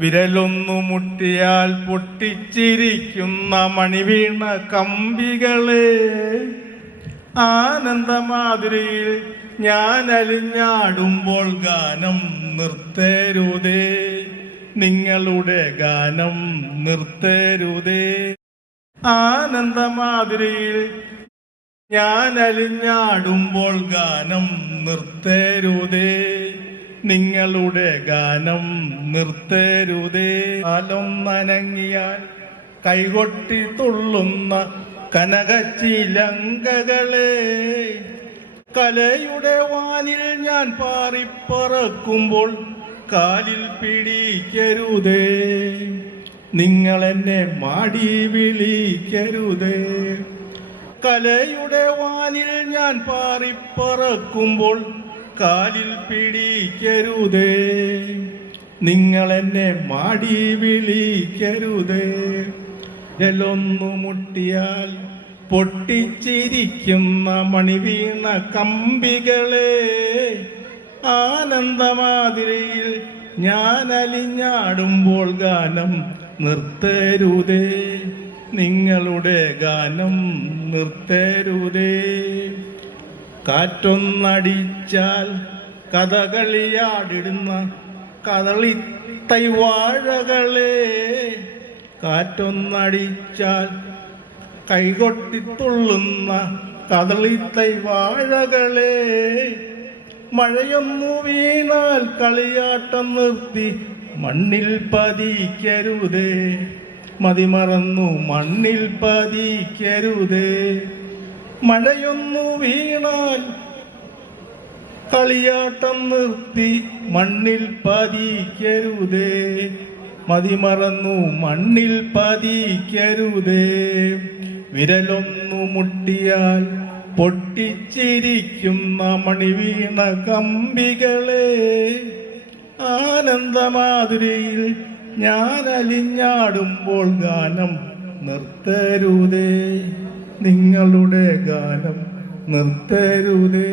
വിരലൊന്നു മുട്ടിയാൽ പൊട്ടിച്ചിരിക്കുന്ന മണിവീണ കമ്പികളെ, ആനന്ദമാധുരിയിൽ ഞാൻ അലിഞ്ഞാടുമ്പോൾ ഗാനം നിർത്തരുതേ, നിങ്ങളുടെ ഗാനം നിർത്തരുതേ. ആനന്ദമാധുരിയിൽ ഞാൻ അലിഞ്ഞാടുമ്പോൾ ഗാനം നിർത്തരുതേ, നിങ്ങളുടെ ഗാനം നിർത്തരുതേ. കാലം നനങ്ങിയാൽ കൈകൊട്ടി തുള്ളുന്ന കനകച്ചിലങ്കകളെ, കലയുടെ വാനിൽ ഞാൻ പാറിപ്പറക്കുമ്പോൾ കാലിൽ പിടിക്കരുതേ, നിങ്ങളെന്നെ മാടി വിളിക്കരുതേ. കലയുടെ വാനിൽ ഞാൻ പാറിപ്പറക്കുമ്പോൾ കാലിൽ പിടിക്കരുതേ, നിങ്ങളെന്നെ മാടി വിളിക്കരുതേ. വിരലൊന്നു മുട്ടിയാൽ പൊട്ടിച്ചിരിക്കുന്ന മണിവീണ കമ്പികളെ, ആനന്ദമാതിരിയിൽ ഞാൻ അലിഞ്ഞാടുമ്പോൾ ഗാനം നിർത്തരുതേ, നിങ്ങളുടെ ഗാനം നിർത്തരുതേ. കാറ്റൊന്നടിച്ചാൽ കഥകളിയാടിടുന്ന കദളിത്തൈ വാഴകളെ, കാറ്റൊന്നടിച്ചാൽ കൈകൊട്ടിത്തുള്ളുന്ന കദളിത്തൈ വാഴകളെ, മഴയൊന്നു വീണാൽ കളിയാട്ടം നിർത്തി മണ്ണിൽ പതിക്കരുതേ, മതിമറന്നു മണ്ണിൽ പതിക്കരുതേ. മഴയൊന്നു വീണാൽ കളിയാട്ടം നിർത്തി മണ്ണിൽ പതിക്കരുതേ, മതിമറന്നു മണ്ണിൽ പതിക്കരുതേ. വിരലൊന്നു മുട്ടിയാൽ പൊട്ടിച്ചിരിക്കുന്ന മണിവീണ കമ്പികളെ, ആനന്ദമാധുരിയിൽ ഞാൻ അലിഞ്ഞാടുമ്പോൾ ഗാനം നിർത്തരുതേ, നിങ്ങളുടെ ഗാനം നിർത്തരുതേ.